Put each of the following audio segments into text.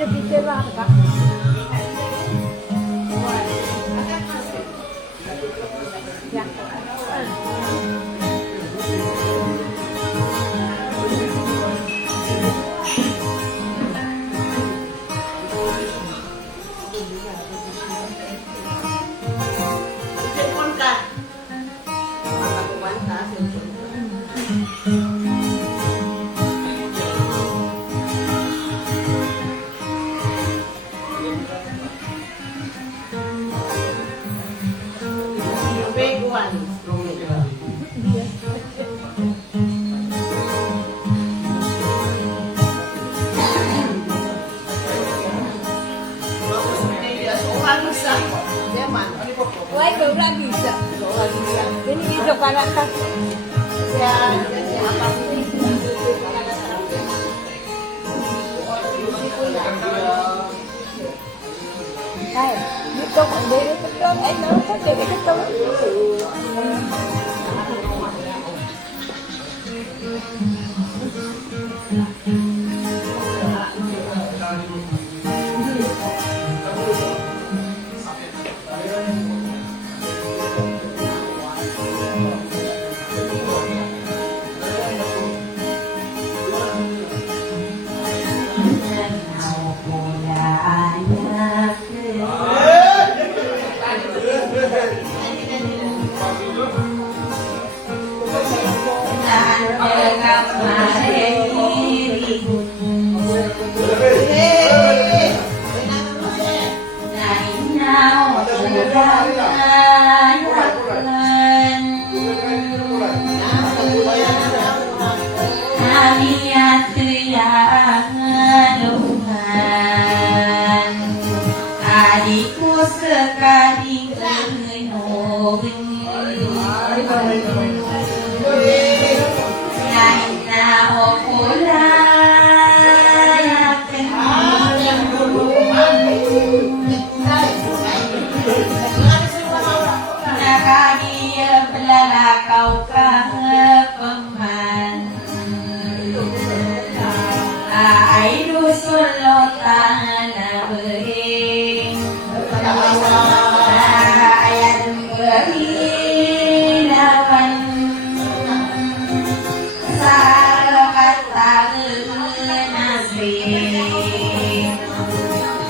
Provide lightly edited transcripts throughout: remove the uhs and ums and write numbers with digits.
Picture-picture lang ka. Cellphone ka. Makakuha ka, cellphone ka. Big one. Why go ra bisa? Ini video para ka. Hai, dito ko dito ko ay no sa dito ko. Adikku sekali kenobeng Naina okula Nakani belalakau kepeman Ai dusun lotan bering ayat berhilawan Salokat nasib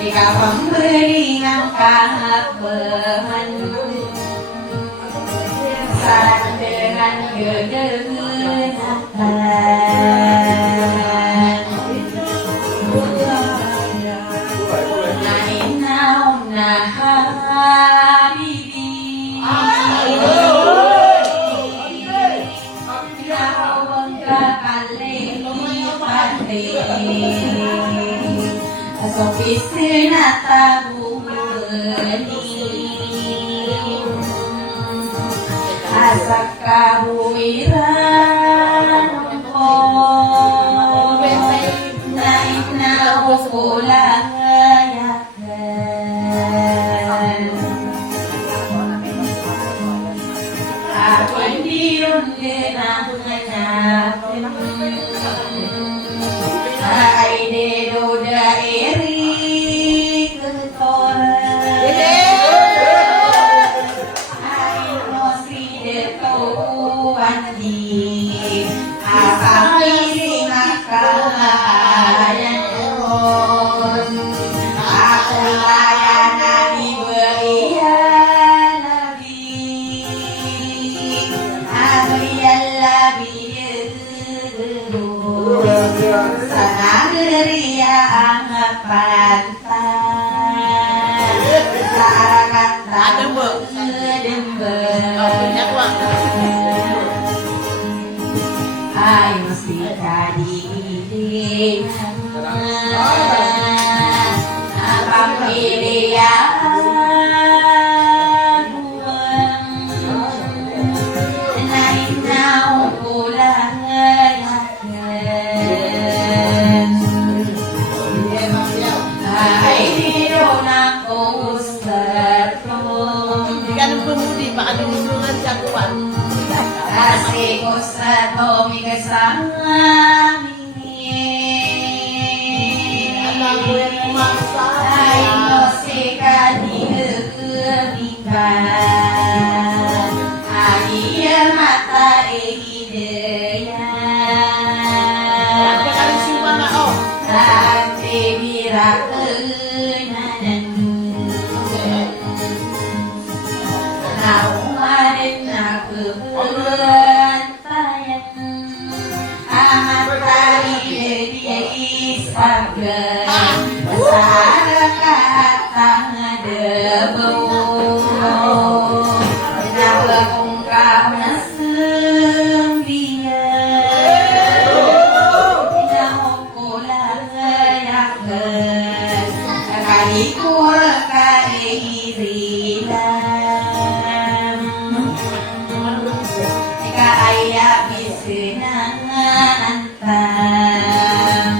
Jika pemberi ngangkat behan Saran dengan kedengaran Sopis nata bumeni Asaka buiran ko Naina ukulang yakan Aku dirun genang nyakin Ay dedo daeri ketoran Ay nosi deto wandi Apa pilih makanan Aku layanan iberian nabi Abrian labi Sanagria ang pantan Sarakat takut Ay mesti kadiri Apa pilihan Naik naung pulang Kasih Ustaz Tommy kesama ini Ay no se kanihirumikan Adia mata hidayah Ate birakenanan Naumarin na keberantayan Amat tari dari sagan Besar katang debau Kenapa ungkap nasembian Kenapa pula yakin Kaliku rekai rilam Jika ayah bisenangan antam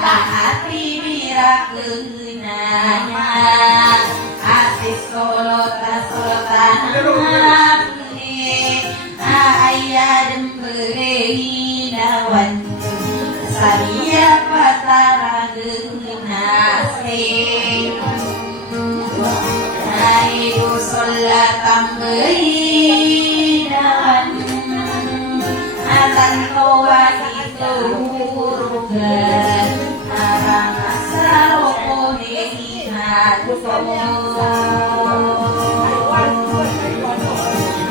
Hati birakeunana Hati solotan Ayah demberi dawan Saria patara genase Aidu solatan beri dawan Atan toa itu urugan Arang asal oponehina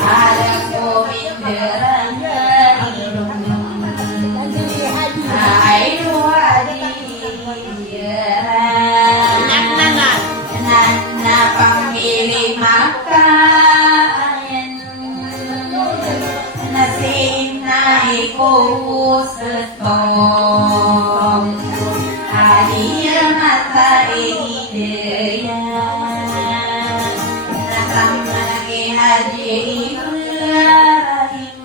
Ada kominderanya hidung Aidu hadiran Nana pamilih makanan Nasin naiku setong Hadir mata hidayah Natang lagi hadir rahim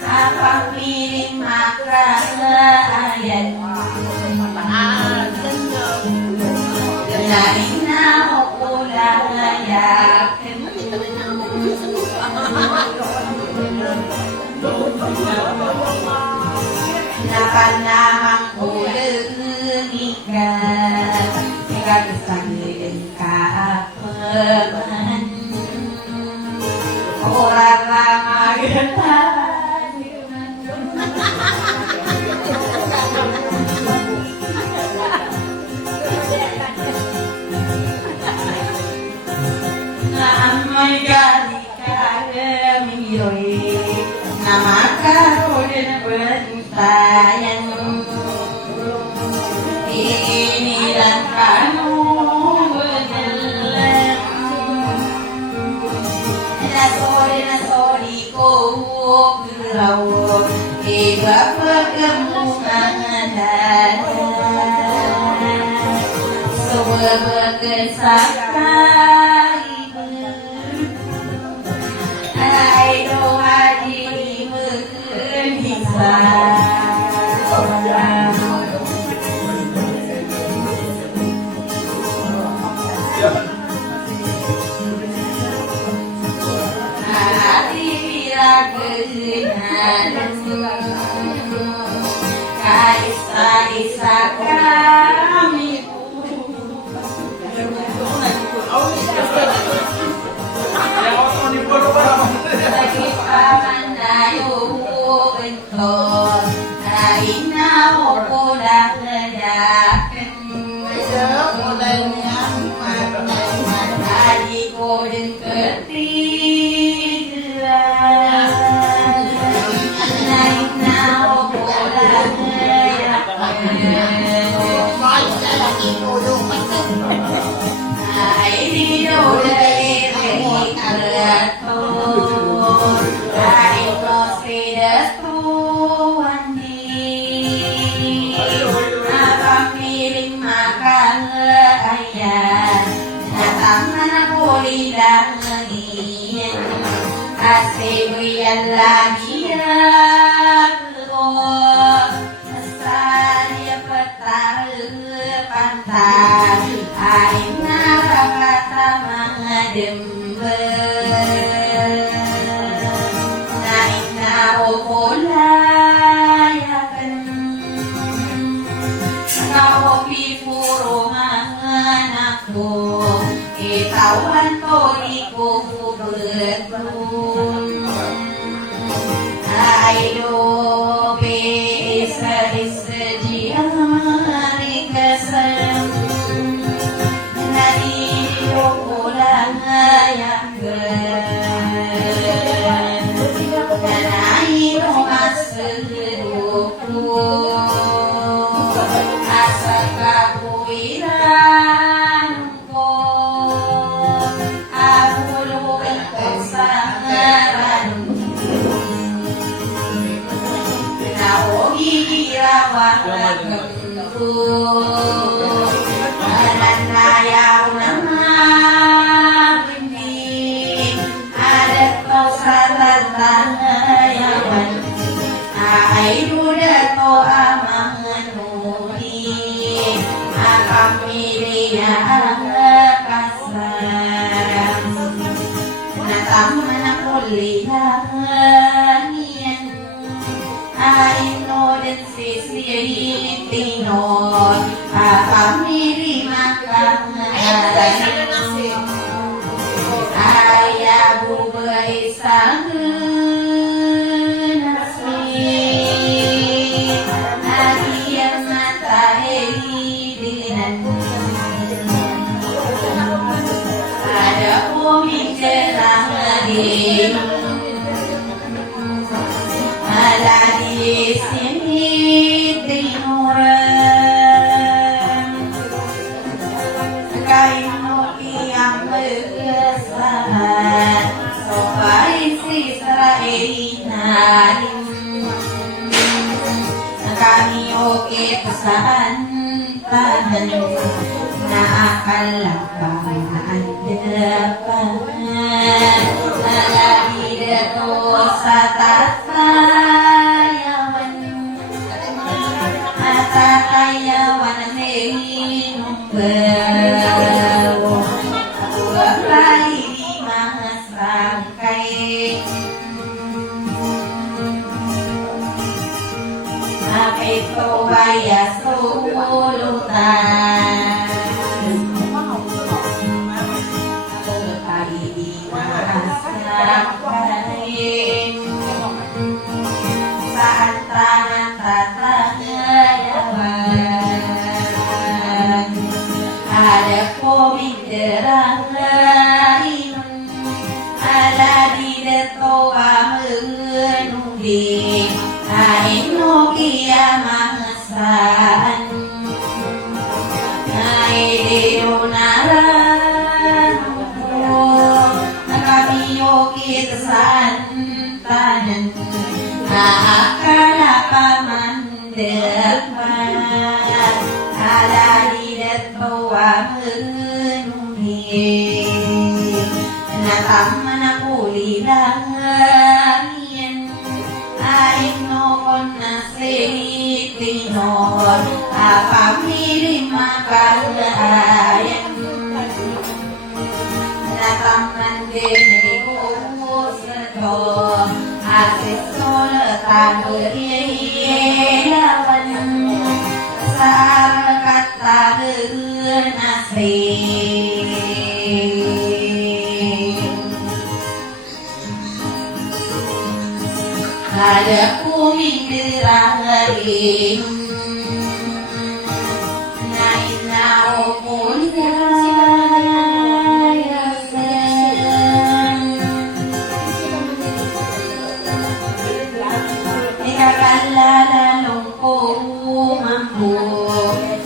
Apa pilih makanan Kenarin aku layakin Nakan-namang ulungikan Jika kesangin kapaman Orang ramah getan Namai gali kami yoi Nama karun bertayan Ini dan kanu berjalan Nasori ko gerau Iba perkembangan Sebuah berkesakai Aido hadi menisa Hati birakenanan Kaisa kami Lagi pamandayo bentor Aina opolah ledakan Adiko dan ketiga Aina opolah ledakan Aini dole kreator Aino sedestuandi Apa piring makan ayat Datang mana boleh langit Asewi yang lagi ya yogi rawang kembu anandaya unama bindi adat pausatan tanayawan aidu dato amanganuni akamiriya kasam natamana kulihangian aino dan sisi tinor akamiri makan ayah bubai sangen nasi yang mata dinan ada umi cerah di ada di sini timuran kainu yang berkesan sopai Israel kami oke pesan tahan na akan lapangan depan lagi dosa tatayawan tatayawan minum bewo dua kali 5 serangkai Apito vaya sulutan Kali di masapain Saat tangan tatayawan Ada komik derang lain Ada di detoa menunggi Aino kiamasan Aideo naran Nakamiyo kitasantanan Naakala pamandapan Ala lidat bawa menunggi Nataman ako lilangan Aino tinor apamiri makalayan nataman dene usato asisol tabeyawan sarakat tabenasri ada kuming dirahin naina omulia yasen ikakala lungko mampu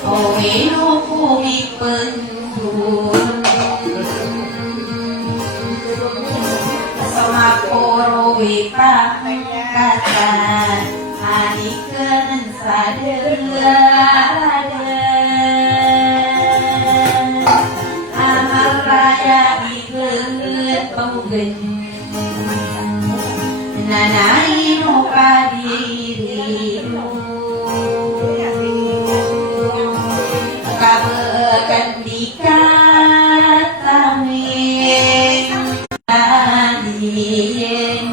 oweno kumik pendun Somaporo wipakatan Anikeun sadeuadan Amal raya dikeut penggen Nanainu kadirimu Kabekan dikatamin Adien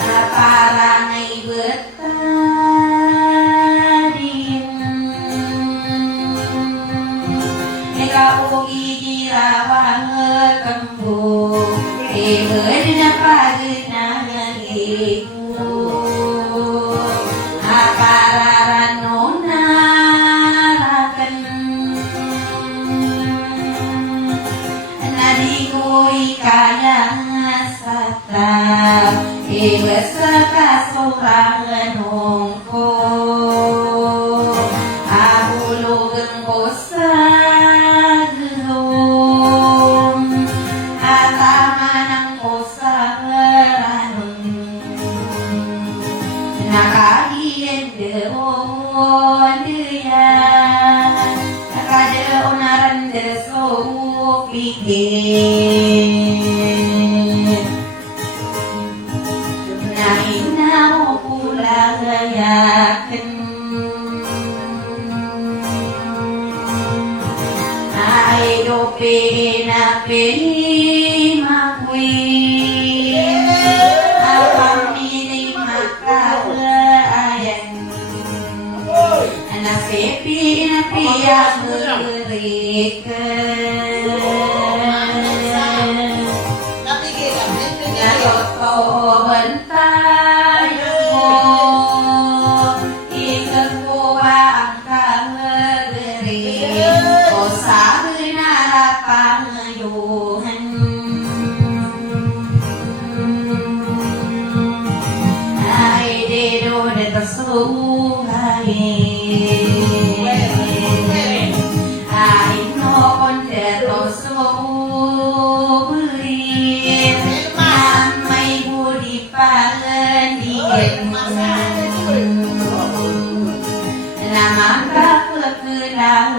Aparangai betadien Eka ugi dirawang kembu Eberna pagenangan ibu Apararan nonarakan Nadikoi kayang satap Ibesaka sorangan hongko Ahulugang kosagelong Ataman ang kosaranong onaran deso pikir nainau pula yakin ai dope na makwi apa mini makayan na pepi na pia berikan Nayoto bentai mo ikan kuwa ang kageri o sabi na lapangayuhan ay dedo de pasuhay ay no kontero suburi may budi palendian naman kakekelah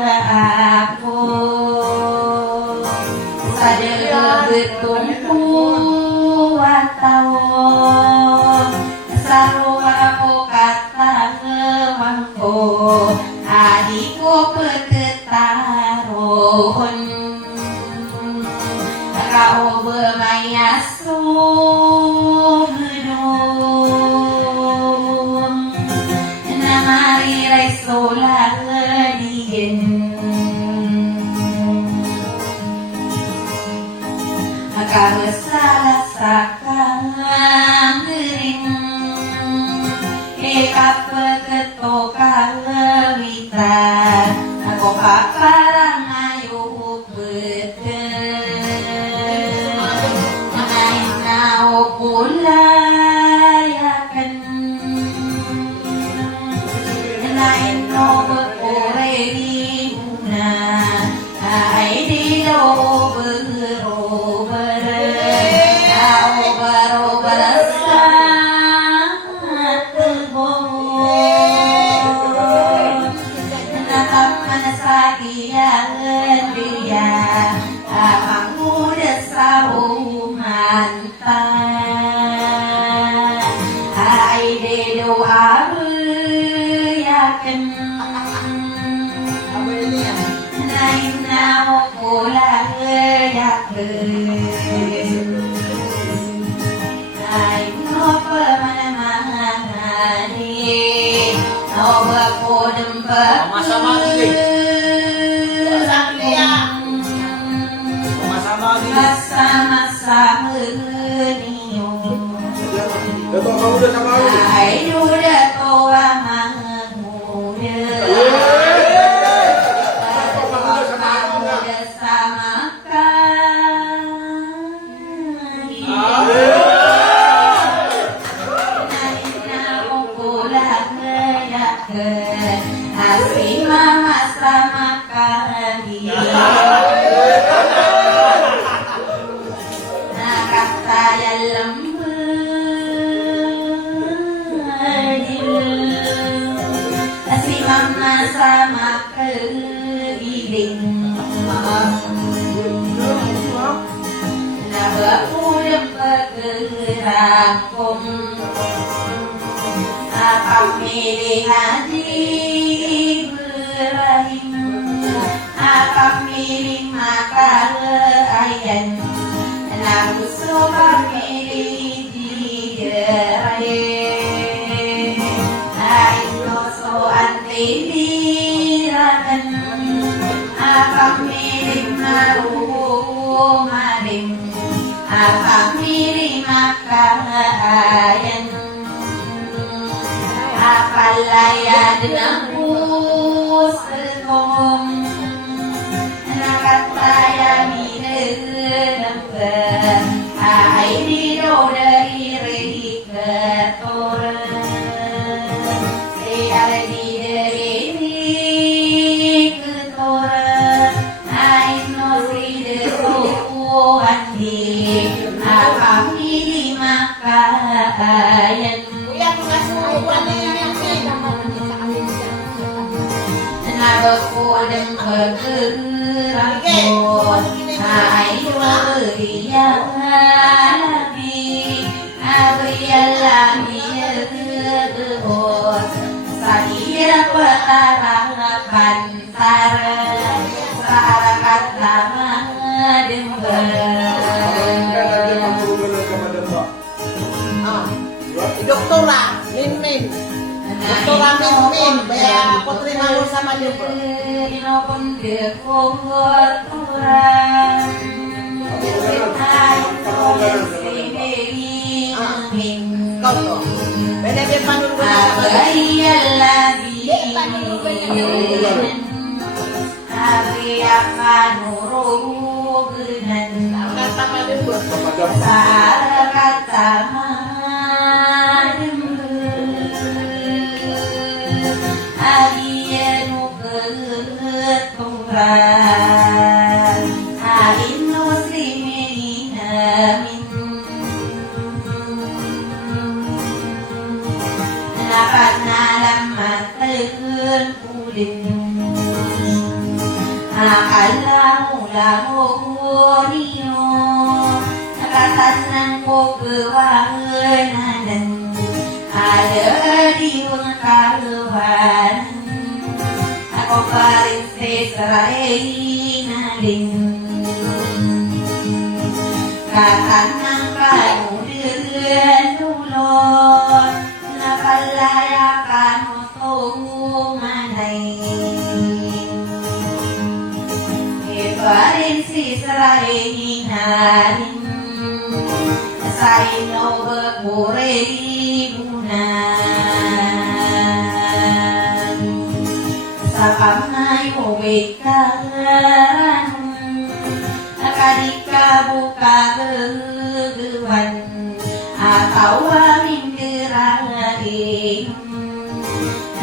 aku sadar betul atau sarua aku kata ngewangko adikku petetaron kau bermayasu gedung namari resola gedien kau salah sakang gering ekap ketokang lewita aku paparang ayu beten nau kulayakan lain no berkoreri guna ai di do berober natap manasagian dia abang muda saru mantan ai dedo abu yakin nain nau kula yakin nain no permana-mana no berkodem Sama-sama lagi. Sama-sama niyo Dato kamu udah sama aku. ay duda toa manguda sama kali naina ukula kedakan asli mama sama kali kata yang lembut asli mama sama keliling nah berpudem bergerakung apa milih hati berahim apa milih mata ayan lagu sobat milih digerai ayo so antiliran apa milih maru marim apa milih makayan apa layan nembus setong nakataya minum ai di do dari rei ketoran saya di dari ketoran ai no si de so andi apa milih makayan Nabaku dan bergerak Sadia petarakan tara sarakat lama Ah, doktora, Min. Doktora Min, bayar putri malu sama dia. Kau tuh, beda panur sama dia. Katanang kayu dirian dulu nakalayakan untuk manay ibarin si serahin harin sa ino berpuribunan sa kamay uwit karan nakadika buka gegewan atau amin gerahin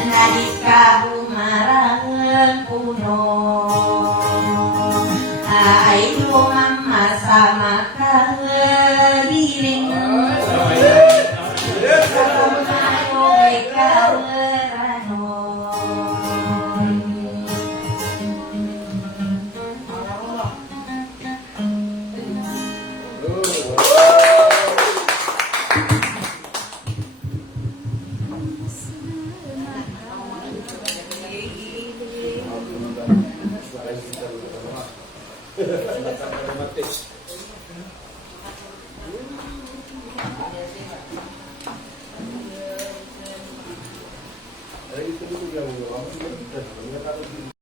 nadika bumarang puno ay lumama sama kaliling sa kamay uwit karano Ada itu yang